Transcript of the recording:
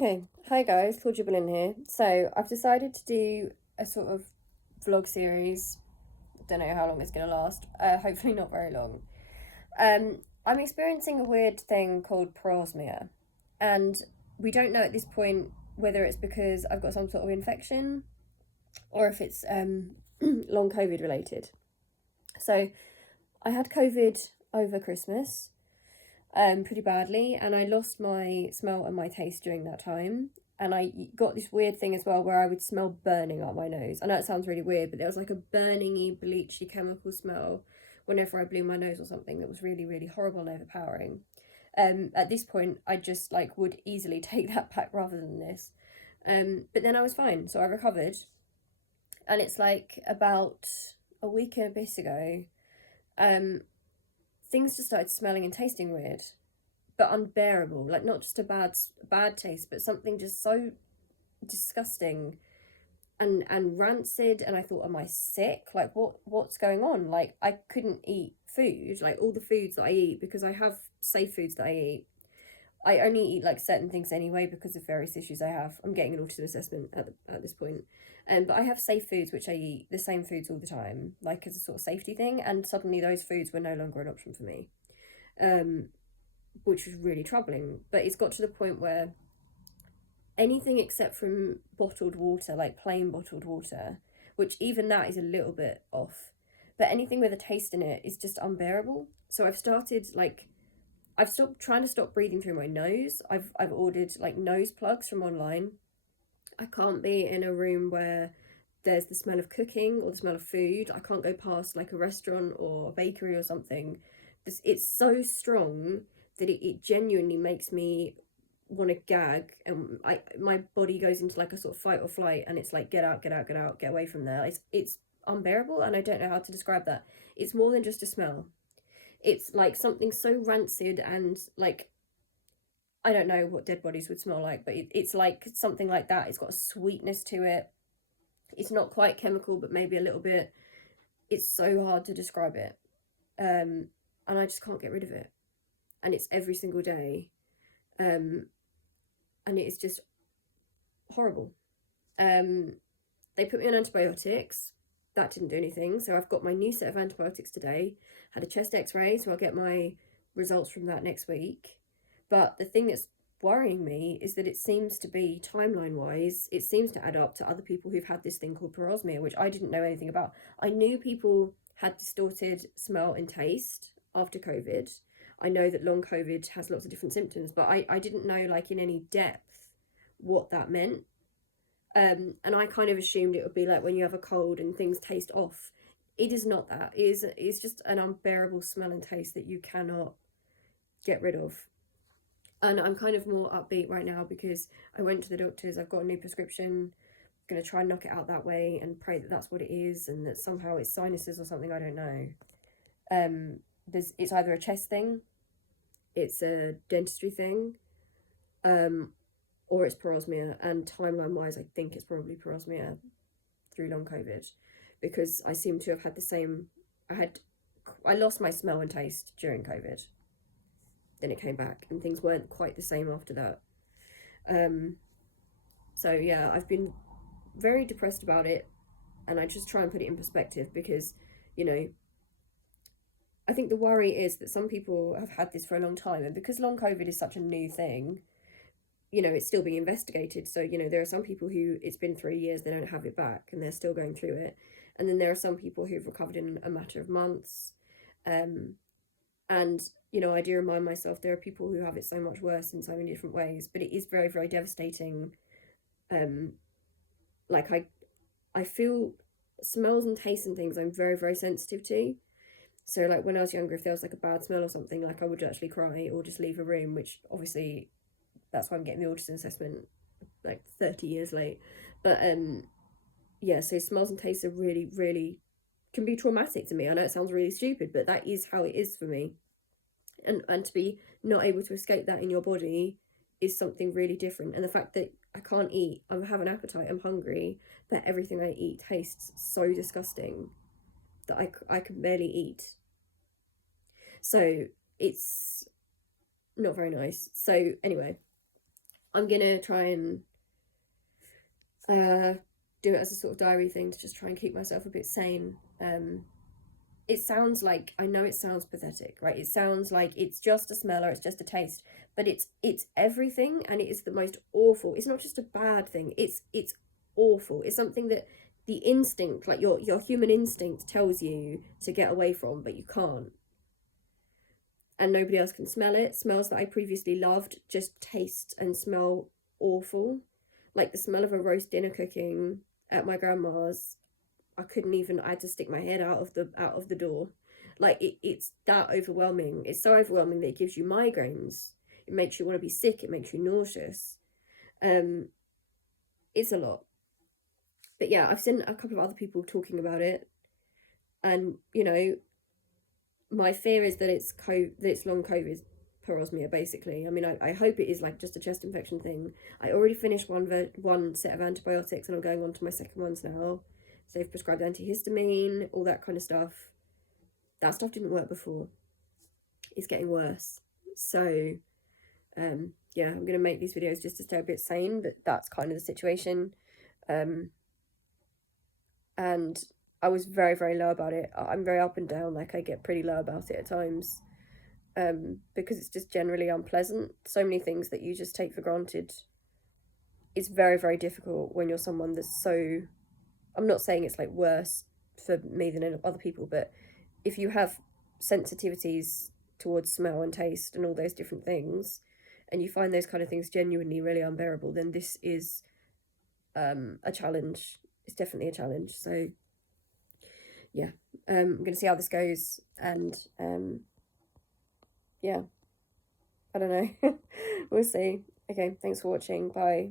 Okay, hi guys, Claudia Boleyn here. So I've decided to do a sort of vlog series. Don't know how long it's going to last. Hopefully not very long. I'm experiencing a weird thing called parosmia, and we don't know at this point whether it's because I've got some sort of infection or if it's long COVID related. So I had COVID over Christmas, pretty badly, and I lost my smell and my taste during that time. And I got this weird thing as well where I would smell burning up my nose. I know it sounds really weird, but there was like a burningy, bleachy chemical smell whenever I blew my nose or something that was really, really horrible and overpowering. At this point, I just like would easily take that back rather than this. But then I was fine, so I recovered, and it's like about a week and a bit ago, um, things just started smelling and tasting weird, but unbearable. Like not just a bad taste, but something just so disgusting and rancid. And I thought, am I sick? Like what's going on? Like I couldn't eat food, like all the foods that I eat, because I have safe foods that I eat. I only eat like certain things anyway because of various issues I have. I'm getting an autism assessment at this point. But I have safe foods which I eat the same foods all the time, like as a sort of safety thing. And suddenly those foods were no longer an option for me, um, which was really troubling. But it's got to the point where anything except from bottled water, like plain bottled water, which even that is a little bit off, but anything with a taste in it is just unbearable. So I've stopped trying to stop breathing through my nose. I've ordered like nose plugs from online. I can't be in a room where there's the smell of cooking or the smell of food. I can't go past like a restaurant or a bakery or something. It's so strong that it genuinely makes me want to gag, and my body goes into like a sort of fight or flight, and it's like get out, get out, get out, get away from there. It's unbearable, and I don't know how to describe that. It's more than just a smell. It's like something so rancid and like I don't know what dead bodies would smell like, but it's like something like that. It's got a sweetness to it. It's not quite chemical, but maybe a little bit. It's so hard to describe it. And I just can't get rid of it. And it's every single day. And it's just horrible. They put me on antibiotics. That didn't do anything. So I've got my new set of antibiotics today. Had a chest x-ray, so I'll get my results from that next week. But the thing that's worrying me is that it seems to be, timeline wise, it seems to add up to other people who've had this thing called parosmia, which I didn't know anything about. I knew people had distorted smell and taste after COVID. I know that long COVID has lots of different symptoms, but I didn't know like in any depth what that meant. And I kind of assumed it would be like when you have a cold and things taste off. It is not that. It's just an unbearable smell and taste that you cannot get rid of. And I'm kind of more upbeat right now because I went to the doctors. I've got a new prescription. I'm going to try and knock it out that way and pray that that's what it is, and that somehow it's sinuses or something. I don't know. It's either a chest thing, it's a dentistry thing, or it's parosmia. And timeline wise, I think it's probably parosmia through long COVID, because I seem to have had the same. I lost my smell and taste during COVID. Then it came back, and things weren't quite the same after that. So yeah, I've been very depressed about it, and I just try and put it in perspective because, you know, I think the worry is that some people have had this for a long time, and because long COVID is such a new thing, you know, it's still being investigated. So, you know, there are some people who it's been 3 years, they don't have it back, and they're still going through it. And then there are some people who've recovered in a matter of months. And, you know, I do remind myself there are people who have it so much worse in so many different ways, but it is very, very devastating. Like I feel smells and tastes and things I'm very, very sensitive to. So like when I was younger, if there was like a bad smell or something, like I would actually cry or just leave a room, which obviously that's why I'm getting the autism assessment like 30 years late. But yeah, so smells and tastes are really, really can be traumatic to me. I know it sounds really stupid, but that is how it is for me. And to be not able to escape that in your body is something really different. And the fact that I can't eat, I have an appetite, I'm hungry, but everything I eat tastes so disgusting that I can barely eat. So it's not very nice. So anyway, I'm gonna try and do it as a sort of diary thing to just try and keep myself a bit sane. It sounds like, I know it sounds pathetic, right? It sounds like it's just a smell or it's just a taste, but it's everything, and it is the most awful. It's not just a bad thing. It's awful. It's something that the instinct, like your human instinct, tells you to get away from, but you can't. And nobody else can smell it. Smells that I previously loved just taste and smell awful. Like the smell of a roast dinner cooking at my grandma's, I couldn't even, I had to stick my head out of the door. Like it's that overwhelming. It's so overwhelming that it gives you migraines. It makes you want to be sick. It makes you nauseous. It's a lot. But yeah, I've seen a couple of other people talking about it, and you know, my fear is that it's long COVID parosmia, basically. I mean, I hope it is like just a chest infection thing. I already finished one set of antibiotics, and I'm going on to my second ones now. So they've prescribed antihistamine, all that kind of stuff. That stuff didn't work before. It's getting worse. So, yeah, I'm going to make these videos just to stay a bit sane, but that's kind of the situation. And I was very, very low about it. I'm very up and down, like I get pretty low about it at times. Because it's just generally unpleasant. So many things that you just take for granted. It's very, very difficult when you're someone that's so... I'm not saying it's like worse for me than other people, but if you have sensitivities towards smell and taste and all those different things, and you find those kind of things genuinely really unbearable, then this is a challenge. It's definitely a challenge. So yeah, I'm gonna see how this goes, and yeah, I don't know. We'll see. Okay, thanks for watching. Bye.